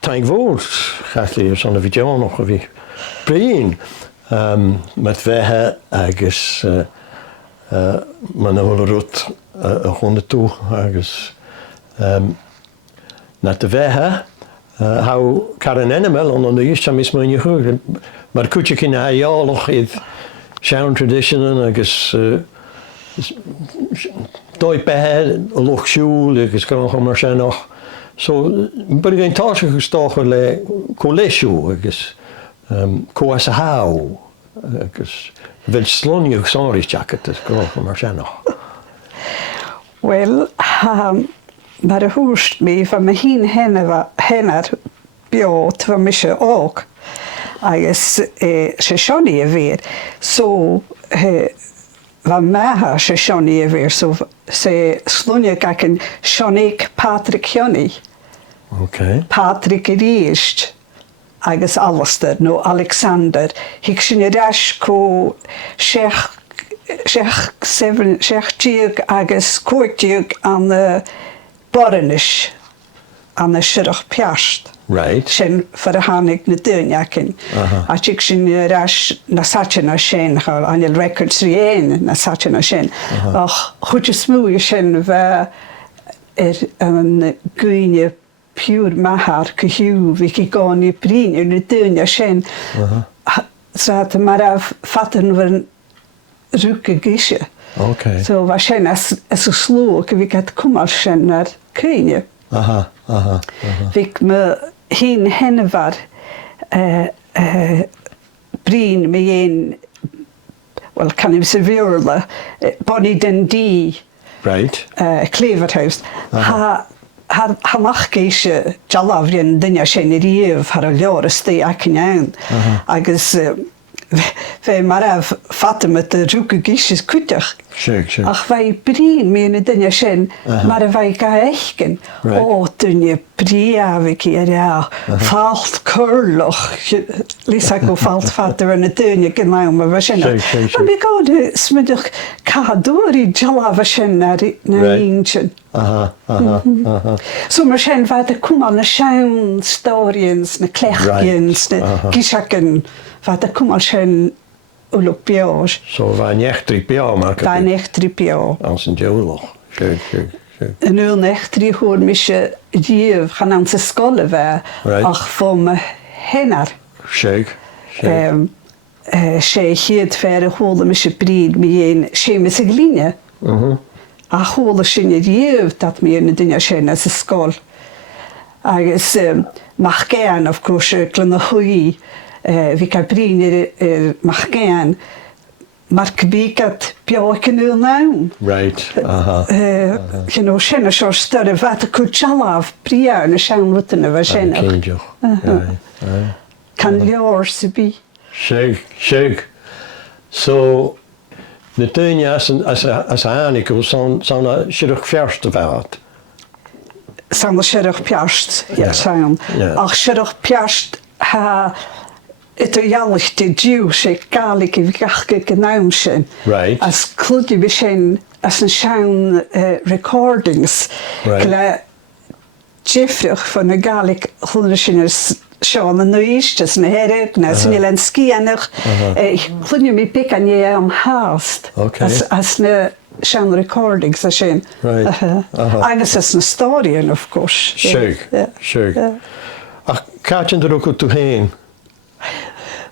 Thank God, Cathie, son of John noch wie Brian, met wij agus man hol rot honde toe agus net de wij how Karen animal on the is mis man je goed, maar kutje kin hij ja nog het sound tradition agus doi pe loch school agus kan gewoon maar zijn nog. So, but again, tasche gestochen le collegio, agus coasa hau, agus wel slonje sorry jacket, das geloof maar zijn nog. Well, maar de hoest me van me henner biot van misje ook, agus se shoni weer, so van mij se shoni weer, so se slonje kaken shonik Patrick Jonny. Okay. Patrick Riest, agus Alistair, no Alexander. Hik sin rash ko Sheikh Tiag agus Courtiag an the Bornish an the Shirach Piast. Right. Sin for a hanig na dunyakin. A hik sin rash na sachana shen, an records rien na sachana shen. Ach, chutje smooie shen va an Ghlinne pure mahar gehuw wie goni brin in de dunja shen zat maar af vatten van ruke gisje. Okay. So was shen as slook wie het kumal shen naar Ghlinne. Wik me heen henne var brin me een wel kan hem serveerle Bonnie Dundee. Right. Kleverhuis. Ha mag geisje jalavrian dinja sheniriev har a ljóra stei aknjan. Agus ve marav fatte met de ruke gisjes kutjach. Sure. Ach wij brin mene dinja shen maar wij ga eichen. O dunje bria we keer ja valt kurloch. Lisa go valt fatter en dunje genau maar we shen. Maar we go de smiddag kadori jalava shen naar eentje. So maar shen wat de kumal na shaun stories na klechjens na gishaken wat de kumal shen Olympiage. So van echt 3 jaar maken. Van echt 3 jaar. Als een jolo. Sure. En nu echt 3 jaar misje die gaan aan de school we. Ach van me henner. Sure. She hield verder holde misje breed me een Seumas Ghlinne. Ach holde shin die dat me in de shen as a school. Agus mag gern of course Glen hui. Vi kan bringe mag gern. Mark bikat pjauken naam. Right. You know, shen so større wat kuchalav prierne shan wutne va shen. Kan yours be. Shake. So de tuinja as Aniko son shirach first about. San shirach piast. Ja, san. Ach shirach piast ha het jallig de Jew se galik vikachke genaumschen. Right. As kludje bishen as een shaun recordings. Right. Jeffrich van de galik hunderschiners Sean en Noistes na herek na Snilenski en kludje mi pik aan je am haast. As ne Sean recordings as shen. Right. Agus as een story of course. Sure. Ach kaatjen er ook toe heen.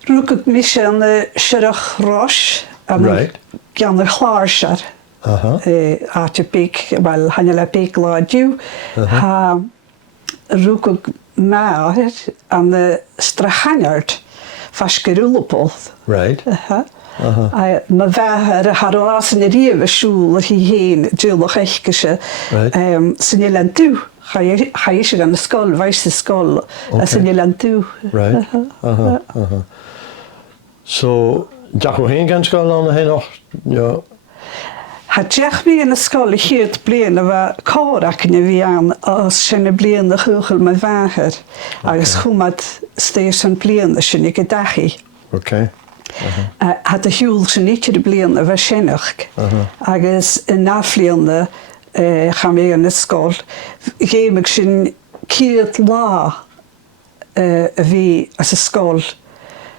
Rook ik mis aan de Shirach Ross en Jan Ross-shire. Aatje pik, wel hanjela pik laadju. Rook ik maar aan de Strachanard Vaskerullepol. Right. Maar wij hadden als een nieuwe school hierheen, natuurlijk echt zijn toe. Ga je ze aan de school, wijze school, als een toe. Right. So, dag we heen gaan school dan heen nog, ja. Het zeg me in de school hier te blijven, we koraken we aan als je blijven de hugel met water. Als goed met steeds een blijven, als je niet gedacht. Oké. Het de huwelijks niet te blijven, waarschijnlijk. Als een afvliegende gaan we in de school. Geef ik zijn keert la a bhí as a scóil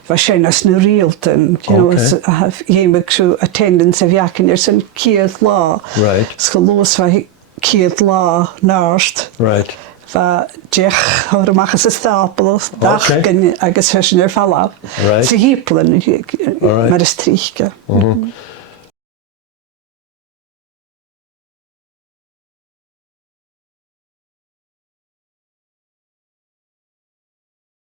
bha sin as na rialtan, dhéimbeag siú attendance a bheacin san ciad lá. Right. Sco lós bha ciad lá nárt. Right. Bha deach amachchas a stápal, dachgan agus fesin ar fallab. Right. Sa híplan mar is trícha.